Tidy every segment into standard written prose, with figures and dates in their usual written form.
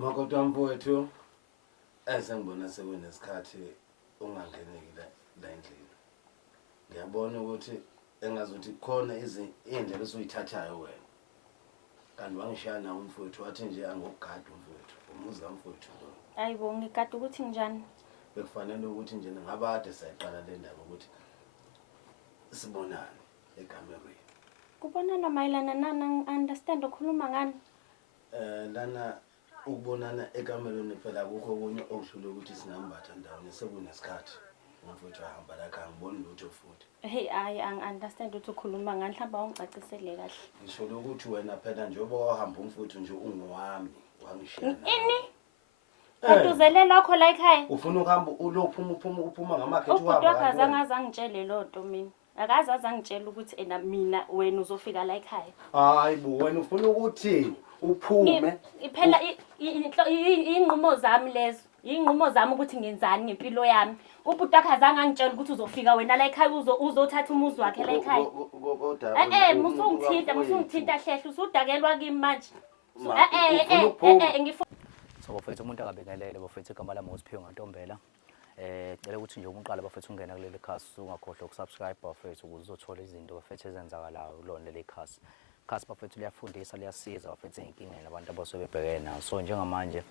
Makoti wamfowethu esengibona sekunesikhathi ungangeneki la endlini. Ngiyabona ukuthi engazuthi khona izindlela esuyithathayo wena. Kanti wangishaya nawe umfowethu wathi nje angokugada umfowethu. Umuzi kamfowethu lo. Hayibo ngigada ukuthi njani? Bekufanele ukuthi nje ngabade sayiqala le ndaba ukuthi sibonane ekamerweni. Kubonana mayelana nani understand ukhuluma ngani? Lana ukubonana ekamerweni phela akukho okunye okuhlule ukuthi singambatha ndawonye sekunesikhathi. Umfowethu ahamba la ekhaya ngibona lutho futhi. Hey hayi angi-understand ukuthi ukhuluma ngani mhlawumbe awungicacisele kahle. Ngisho ukuthi wena phela njengoba wahamba umfowethu nje ungowami wangishiya. Ini? Koduzele lokho la ekhaya? Ufuna ukuhamba uphuma ngamakhethi uhamba. Ubhuti wakhe azange angitshele lonto mina. Akaze azangitshela ukuthi ena mina wena uzofika la ekhaya. Hayi bo wena ufuna ukuthi uphume. Phela inqumo zami lezo. Inqumo zami ukuthi ngenzani ngempilo yami. Ubhuti wakhe azange angitshela ukuthi uzofika wena la ekhaya uzothatha umuzi wakhe la ekhaya. Musungithinta hlehle usudakelwa kimi manje. Ngifuna so bafethu umuntu akabengelele bafethu igama lami uSiphiwe Ngantombela. Cela ukuthi nje uqala bafethu ungena kuleli khasi ungakhohlwa ukusubscribe bafethu ukuze uzothola izinto bafethu ezenzakalayo kulona leli khasi. Khasi bafethu liyafundisa liyasiza bafethu ezinkingeni abantu abasebebhekene nazo. So njengamanje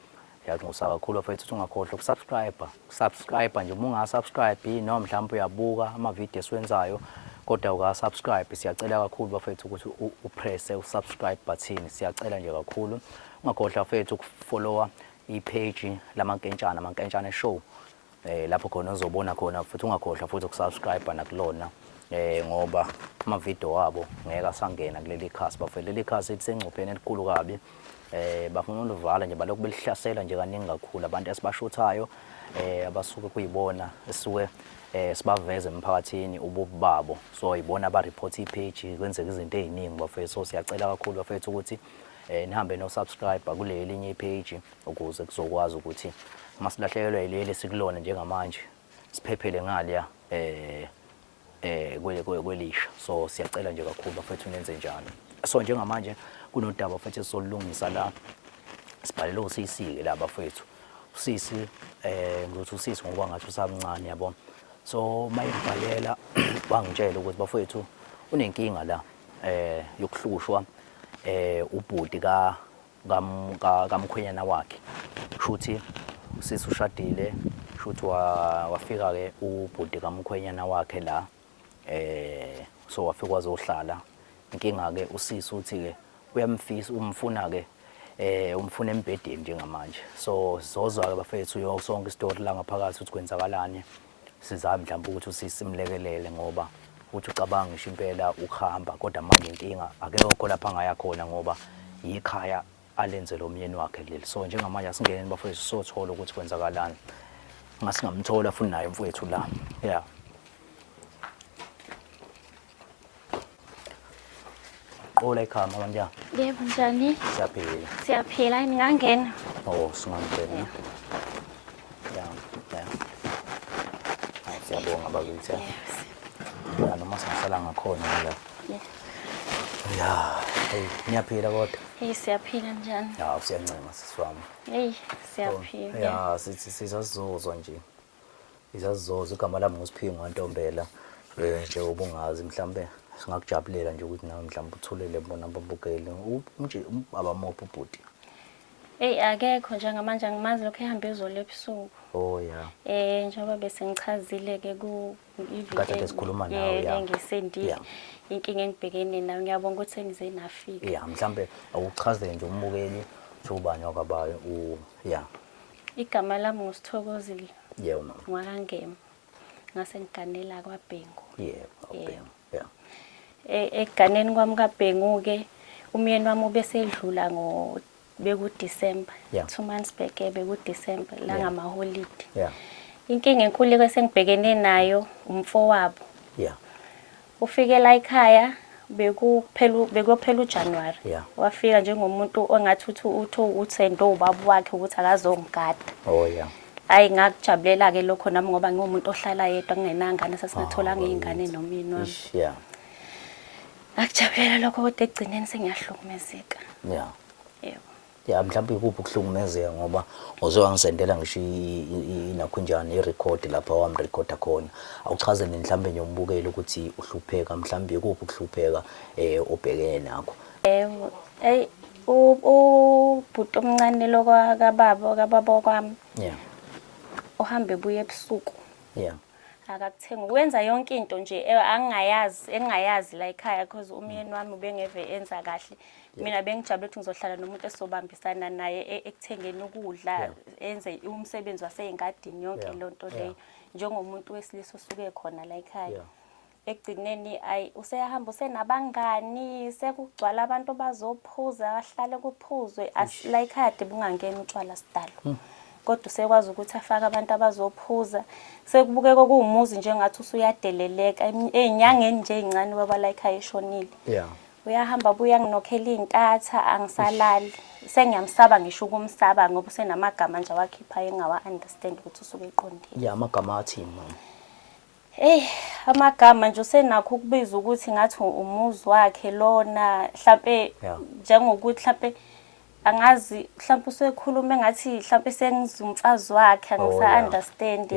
ngiyanxusa kakhulu bafethu ungakhohlwa ukusubscribe nje uma ungasubscribe noma mhlawumbe uyabuka ama video esiwenzayo kodwa ukasubscribe siyacela kakhulu bafethu ukuthi upress usubscribe button siyacela nje kakhulu. Ungakhohlwa bafethu ukufollowa ipage lamankentshana show lapho khona uzobona khona futhi ungakhohlwa futhi ukusubscribe nakulona ngoba ama video wabo ngeke asangena kuleli khasi bafethu leli khasi lisengcupheni elikhulu kabi bafuna ukuvala nje balokhu belihlasela nje kaningi kakhulu abantu esibashothayo abasuke kuyibona esuke sibaveze emphakathini ububi babo so ibona ba report ipage kwenzeka izinto eziningi bafethu so siyacela kakhulu bafethu ukuthi nihambe no subscribe kule linye ipage ukuze kuzokwazi ukuthi masilahlekelwe yileli sikulona njengamanje siphephele ngaliya kwelisha so siyacela nje kakhulu bafethu nenze njalo so njengamanje kunodaba bafethu solungisa la sibhalelo usisi la bafethu usisi ngizothi usisi ngoba ngathi usamncane yabo so mayibhalela wangitshela ukuthi bafethu unenkinga la yokuhlushwa ubhuti kamkhwenyana wakhe shuthi usisi ushadile shuthi wafika ke ubhuti kamkhwenyana wakhe la so wafika wazohlala inkinga ke usisi uthi ke uyamfisa umfuna ke umfuna embedeni njengamanje so sizozwa ke bafethu yo sonke istory la ngaphakathi ukuthi kwenzakalani sizama mhlawumbe ukuthi usisimlekelele ngoba uthi ucabanga ngisho impela ukuhamba kodwa manje inkinga akekho lapha ngaya khona ngoba yikhaya alenze lo myeni wakhe leli so njengamanje asingene bafethu sothola ukuthi kwenzakalani ngasingamthola futhi naye mfowethu la yeah Ola ekhaya mama njani? Yebo njani? Siyaphila. Siyaphila ningangena. Oh singangena. Yeah. Siyabonga bakithi. Ya noma singahlala ngakhona la. Yeah. Hey, niyaphila kodwa? Hey siyaphila njani? Ya siyancema sisiwami. Hey siyaphila. Ya sizazozwa nje. Izazozwa igama lami uSiphiwe Ngantombela. Nje ubungazi mhlambe singakujabulela nje ukuthi nawe mhlawumbe uthulele bona babukele nje abamopha ubhuti. Hey akekho njengamanje angimazi lokho ehamba ezolo ebusuku. Oh yeah. Njengoba bese ngichazile ke ku kade esikhuluma nawe ya. Ngisendile inkinga engibhekene nayo ngiyabonga ukuthi sengize nafika. Yeah mhlambe awuchazele nje umbukeli ubani wakabayo yeah. Igama lami nguSithokozile. Yebo mama. Ngwakangema. Ngase ngiganela kwaBhengu. Yebo. Yeah. Eganeni kwami kaBhengu ke umyeni wami ubesedlula beku December 2 months back beku December la ngamaholide. Yeah. Inkinga enkulu kwesengibhekene nayo umfowabo. Yeah. Ufike la ekhaya bekuphela uJanuary. Yeah. Wafika njengomuntu ongathi uthendo ubaba wakhe ukuthi akazongigada. Oh yeah. Hayi ngakujabulela ke lokho nami ngoba ngiwumuntu ohlala yedwa ngingenangane sasingathola ngezingane nomini wami. Yeah. Akujabulela lokho kodwa egcineni sengiyahlukumezeka. Yeah. Yebo. ya mhlawumbe ikuphi ukuhlukumezeka ngoba uzowangisendela ngisho inakhunjani irecord lapha wamrecorda khona awuchazele mhlawumbe nje umbukeli ukuthi uhlupheka mhlawumbe ikuphi ukuhlupheka obhekene nakho ubhuti omncane kababa kwami uhambe buye ebusuku akakuthenga ukwenza yonke into nje engingayazi la ekhaya because umyeni wami ubengeve enza kahle mina bengijabule ukuthi ngizohlala nomuntu esobambisana naye ekuthengeni ukudla enze umsebenzi waseyingadini yonke lonto leyo njengomuntu wesilisa osuke khona la ekhaya ekugcineni useyahamba usenabangani sekugcwala abantu bazophuza ahlale kuphuzwe la ekhaya bungangena utshwala sidalo kodwa usekwazi ukuthi afake abantu abazophuza sekubukeka kuwumuzi njengathi usuyadeleleka ezinyangeni nje ezincane baba la ekhaya eshonile uyahamba buya nginokhela intatha angisalali sengiyamsaba ngisho ukumsaba ngoba usenamagama nje wakhipha engawa understand ukuthi usuke eqondile amagama athi mama amagama nje usenakho ukubiza ukuthi ngathi umuzi wakhe lona mhlambe njengokuthi mhlambe angazi mhlambe usekhuluma engathi mhlambe sengizumfazi wakhe angisa understand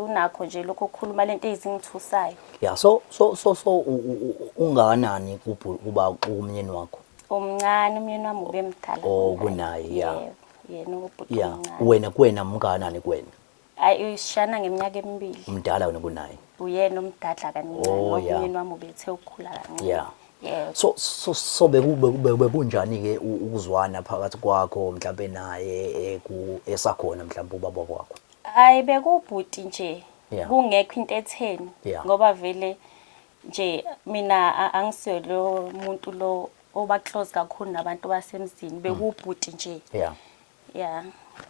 unakho nje lokho ukukhuluma lento ezingithusayo so ungakanani kuba umyeni wakho omncane umyeni wami ubemdala kunaye yena ubhuti omncane wena kuwena mngakanani kuwena uyishana ngeminyaka emibili umdala wena kunaye uyena omdadla kancane umyeni wami ubethe ukukhula kancane so bekunjani ke ukuzwana phakathi kwakho mhlawumbe naye esakhona mhlawumbe ubaba kwakho bekubhuti nje kungekho into etheni ngoba vele nje mina angisiyo lo muntu lo oba close kakhulu nabantu basemzini bekubhuti nje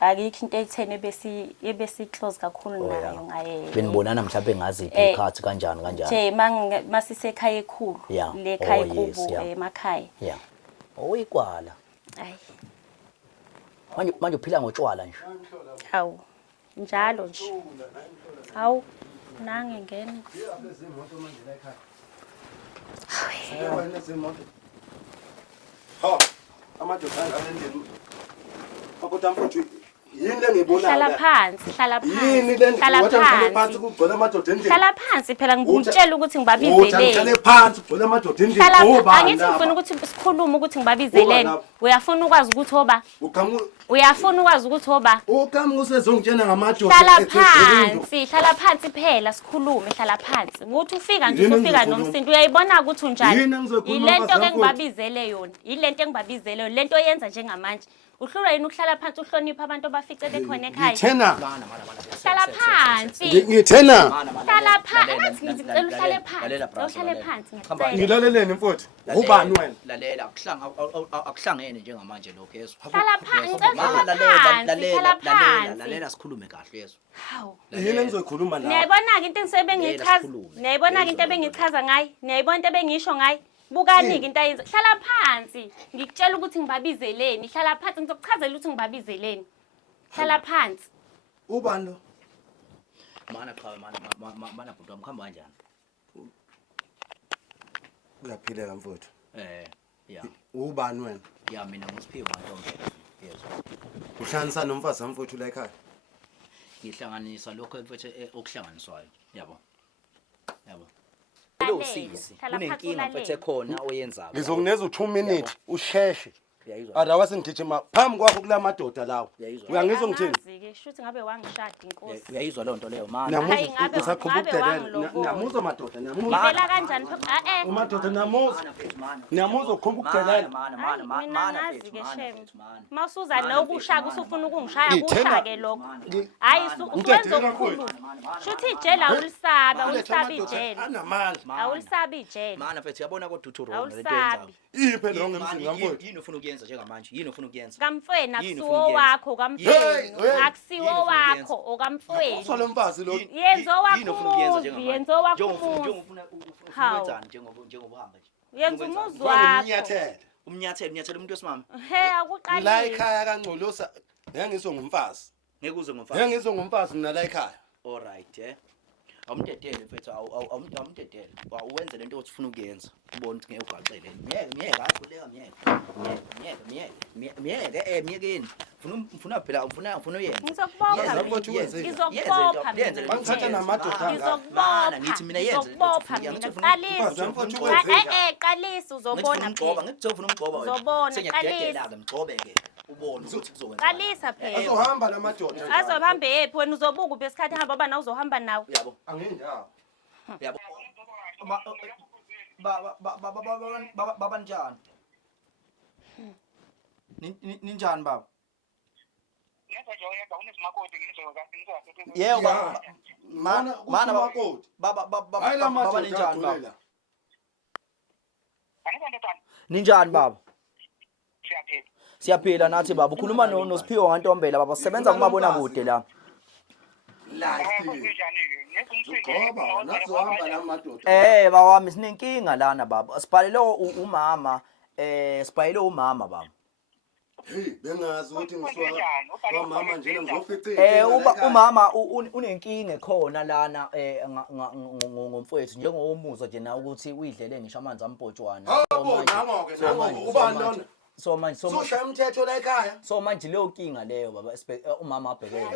akikho into etheni ebesi close kakhulu nayo ngaye benibonana mhlawumbe ngaziphi ikhathi kanjani nje masisekhaya ekhulu le khaya kubo emakhaya oyikwala manje uphila ngotshwala nje hawu njalo nje hawu nange ngene amadoda angalendeni kodwa mfowethu yini lengibona hlala phansi yini le phansi kugcwele amadoda endlini hlala phansi phela ngikutshela ukuthi ngibabizeleni uhlale phansi kugcwele amadoda endlini angithi ngifuna ukuthi sikhulume ukuthi ngibabizeleni uyafuna ukwazi ukuthi oba uyafuna ukwazi ukuthi oba ukami usezongitshena ngamadoda hlala phansi phela sikhulume hlala phansi ukuthi ufika nje ufika nomsindo uyayibona ukuthi unjani ilento ke ngibabizele yona ilento engibabizele yona lento oyenza njengamanje uhlulwa yini ukuhlala phansi uhlonipha abantu abafice bekhona ekhaya ngithena hlala phansi ngithena hlala phansi ngicela uhlale phansi uhlale phansi ngilaleleni mfowethu ubani wena lalela akuhlangene njengamanje lokho yeso hlala phansi lalela sikhulume kahle yeso yini engizokhuluma la niyayibona into engisebengichaza niyayibona into ebengichaza ngayi niyayibona into ebengisho ngayi bukani-ke into ayenza hlala phansi ngikutshela ukuthi ngibabizeleni hlala phansi ngizokuchazela ukuthi ngibabizeleni hlala phansi ubani lo mana cha mana bhuti wami khamba kanjani uyaphileka mfowethu ubani wena mina ngusiphiwe Ntombela yezwa uhlanganisa nomfazi wamfowethu la ekhaya ngihlanganisa lokho mfowethu okuhlanganiswayo yabo usisi kunenkinga mfethu ekhona oyenzayo ngizokuneza u2 minutes usheshe Otherwise ngigijima phambi kwakho kula madoda lawo. Uyangizwa ngithini? Shuthi ngabe wangishada inkosi. Uyayizwa lo nto leyo mana. Hayi ngabe namuzwa madoda namuzwa. Ngivela kanjani phela? Madoda namuzwa. Namuzwa ukhomba ukudelela. Mana ke shem. Mawusuza nokushaka usufuna ukungishaya kushake lokho. Hayi ukwenza okukhulu. Shuthi ijela ulisaba ijela. Anamandla. Awulisaba ijela. Mana mfethu yabona kodwa uthi wrong lento yenzayo. Iphe lo ngemzini kamfowethu. Yini ufuna ukuyenza njengamanje? Yini ufuna ukuyenza? Kamfweni akusiwo wakho kamfweni. Akusiwo wakho okamfweni. Usolo mfazi lo. Yenzo wakho. Yenzo wakho. Ufuna ukwenzani njengoba uhamba nje? Yenza umuzi wakho. Umnyathelo umuntu wesimama. He akuqalile. La ekhaya kaNgcolosa ngeke ngizwe ngumfazi. Ngeke uzwe ngumfazi. Ngeke ngizwe ngumfazi mina la ekhaya. All right, awumdedele mfethu awumdedele uwenze lento othi ufuna ukuyenza ubone ukuthi ngeke ugacele miyeke akhuleka miyekeni ngifuna phela ngifuna uyenza ngizokubopha Bangithatha namadoda ngizokubopha ngithi mina yenze qalisa uzobona ngithi ufuna umgcoba uzobona sengiyadedela-ke mgcobe-ke ubone ukuthi kuzokwenza qalisa phela azohamba namadoda azohamba yephi wena uzobuka uphi esikhathi hamba bana uzohamba nawe yabo angindawo yabo baba njani ninjani baba yebo baba ninjani baba ninjani baba siyaphila nathi baba ukhuluma noSiphiwe kaNtombela baba sisebenza kumabonakude la ngoba nazohamba namadoda baba wami sinenkinga lana baba sibhalele umama umama baba bengazi ukuthi ngisuka mama njena ngizofica umama unenkinga ekhona lana ngomfowethu njengowumuzwa nje na ukuthi uyidlele ngisho amanzi ampotshwana ubani lona so manje ushaya umthetho la ekhaya so manje leyo nkinga leyo baba umama abhekene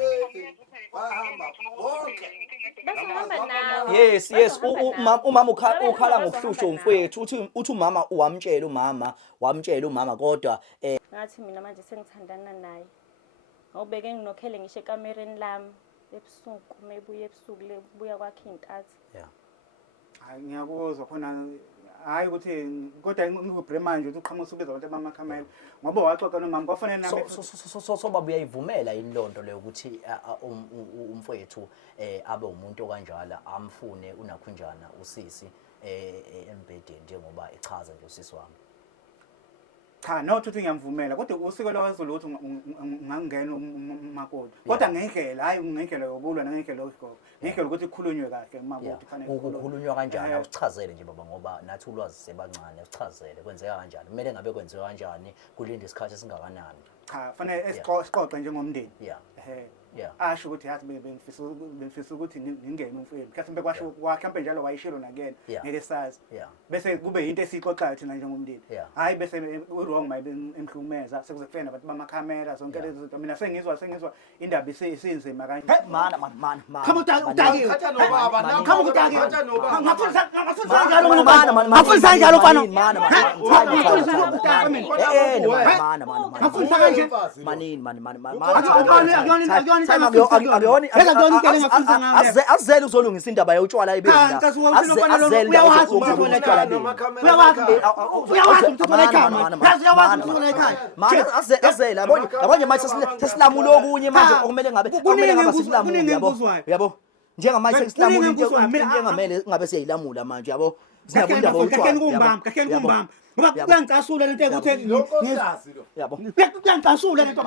bahamba bonke bezohamba nawe yes umama ukhala ngokuhlushwa umfowethu uthi umama wamtshela umama kodwa ngathi mina manje sengithandana naye awubeke nginokhele ngisho ekamereni lami ebusuku mebuye ebusuku le buya kwakhe inkathi hayi ngiyakuzwa khona hayi ukuthi kodwa ngikubhre manje ukuthi uqhamuka ubeza abantu bamakamela ngoba waxoxa nomama kwafanele nabe so baba uyayivumela yini lonto leyo ukuthi umfowethu abe umuntu kanjalo amfune unakhunjana usisi embedeni njengoba echaza nje usisi wami cha no ukuthi ngiyamvumela kodwa usiko lwaZulu ukuthi ngangena umakoti kodwa ngendlela hayi ngendlela yobulwa nangendlela yokugoba ngendlela ukuthi kukhulunywe kahle umakoti kufanele ukukhulunywa kanjani akuchazele nje baba ngoba nathi ulwazi sebancane akuchazele kwenzeka kanjani kumele ngabe kwenziwa kanjani kulinda isikhathi esingakanani cha fanele esiqoqe njengomndeni asho ukuthi yathi bengifisa ukuthi ngingene umfowethu mhlawumbe kwasho mhlawumbe njalo wayishilo nakena ngeke sazi bese kube into esixoxayo thina njengomndeni hayi bese wrong mayibe emhlumeza sekuze kufena abantu bamakhamera zonke lezi zinto mina sengizwa indaba isinzima kanje man khama udakiwe thatha nobaba nawe khama udakiwe thatha nobaba ngafundisa njalo mfana ngafundisa njalo mfana ngafundisa kanje azele uzolungisa indaba yotshwala ibeni azele yabonye manje sesilamula okunye manje okumele ngabe sesilamula yabo njengamanje sesilamula into njengamele ngabe siyayilamula manje yabo kakhe kumbamba ngoba kuyangicasula lento ukuthi yabo kuyangicasula lento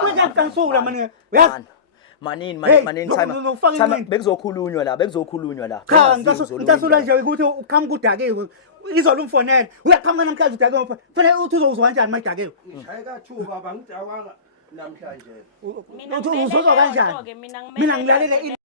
kuyangicasula manini time bekuzokhulunywa la cha ngicasula nje ukuthi uqhamuka udakiwe izolo umfonela uyaqhamuka namhlanje udakiwe fanele uthi uzozwa kanjani mayidakiwe hayi kathuba bangidawanga namhlanje uzozwa kanjani mina ngilalele